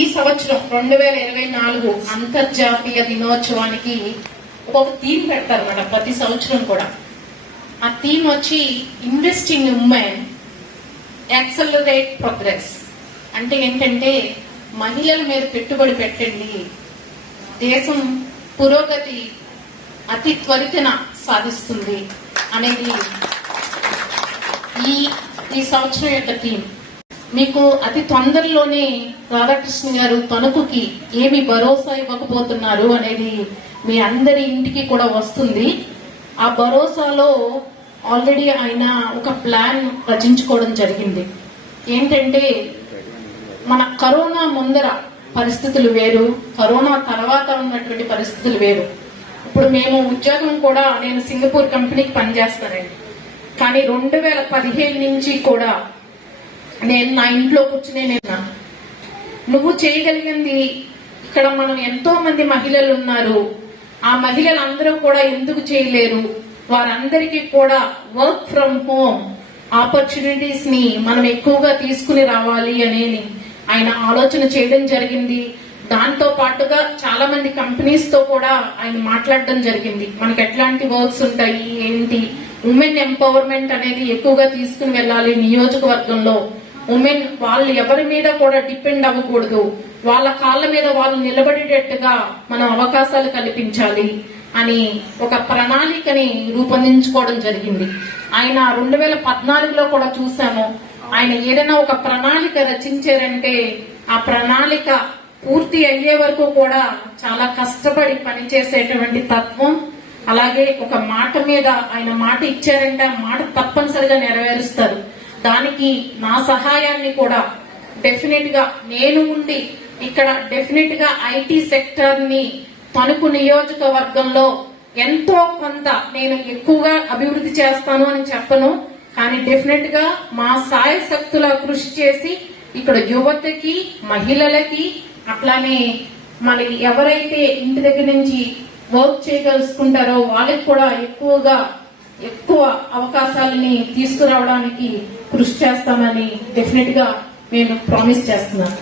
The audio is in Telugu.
ఈ సంవత్సరం 2024 అంతర్జాతీయ దినోత్సవానికి ఒక థీమ్ పెడతారు మేడం ప్రతి సంవత్సరం కూడా. ఆ థీమ్ వచ్చి investing in women accelerate progress. అంటే ఏంటంటే మహిళల మీద పెట్టుబడి పెట్టండి, దేశం పురోగతి అతి త్వరితన సాధిస్తుంది అనేది ఈ సంవత్సరం యొక్క థీమ్. మీకు అతి తొందరలోనే రాధాకృష్ణ గారు తణుకుకి ఏమి భరోసా ఇవ్వకపోతున్నారు అనేది మీ అందరి ఇంటికి కూడా వస్తుంది. ఆ భరోసాలో ఆల్రెడీ ఆయన ఒక ప్లాన్ రచించుకోవడం జరిగింది. ఏంటంటే మన కరోనా ముందర పరిస్థితులు వేరు, కరోనా తర్వాత ఉన్నటువంటి పరిస్థితులు వేరు. ఇప్పుడు మేము ఉద్యోగం కూడా, నేను సింగపూర్ కంపెనీకి పనిచేస్తానండి, కానీ 2015 నుంచి కూడా నేను నా ఇంట్లో కూర్చునే నువ్వు చేయగలిగింది, ఇక్కడ మనం ఎంతో మంది మహిళలు ఉన్నారు, ఆ మహిళలందరూ కూడా ఎందుకు చేయలేరు, వారందరికీ కూడా వర్క్ ఫ్రమ్ హోమ్ ఆపర్చునిటీస్ ని మనం ఎక్కువగా తీసుకుని రావాలి అనేది ఆయన ఆలోచన చేయడం జరిగింది. దాంతో పాటుగా చాలా మంది కంపెనీస్ తో కూడా ఆయన మాట్లాడడం జరిగింది. మనకి ఎట్లాంటి వర్క్స్ ఉంటాయి, ఏంటి, ఉమెన్ ఎంపవర్మెంట్ అనేది ఎక్కువగా తీసుకుని వెళ్ళాలి. నియోజకవర్గంలో ఉమెన్ వాళ్ళు ఎవరి మీద కూడా డిపెండ్ అవ్వకూడదు, వాళ్ళ కాళ్ళ మీద వాళ్ళు నిలబడేటట్టుగా మనం అవకాశాలు కల్పించాలి అని ఒక ప్రణాళికని రూపొందించుకోవడం జరిగింది. ఆయన 2014లో కూడా చూసాము, ఆయన ఏదైనా ఒక ప్రణాళిక రచించారంటే ఆ ప్రణాళిక పూర్తి అయ్యే వరకు కూడా చాలా కష్టపడి పనిచేసేటువంటి తత్వం. అలాగే ఒక మాట మీద ఆయన మాట ఇచ్చారంటే ఆ మాట తప్పనిసరిగా నెరవేరుస్తారు. దానికి నా సహాయాన్ని కూడా డెఫినెట్ గా నేను ఉండి ఇక్కడ డెఫినెట్ గా ఐటీ సెక్టర్ ని తణుకు నియోజకవర్గంలో ఎంతో కొంత నేను ఎక్కువగా అభివృద్ధి చేస్తాను అని చెప్పను, కానీ డెఫినెట్ గా మా సాయశక్తుల కృషి చేసి ఇక్కడ యువతకి, మహిళలకి, అట్లానే మనకి ఎవరైతే ఇంటి దగ్గర నుంచి వర్క్ చేయగలుసుకుంటారో వాళ్ళకి కూడా ఎక్కువ అవకాశాలని తీసుకురావడానికి కృషి చేస్తామని డెఫినెట్ గా మేము ప్రామిస్ చేస్తున్నాం.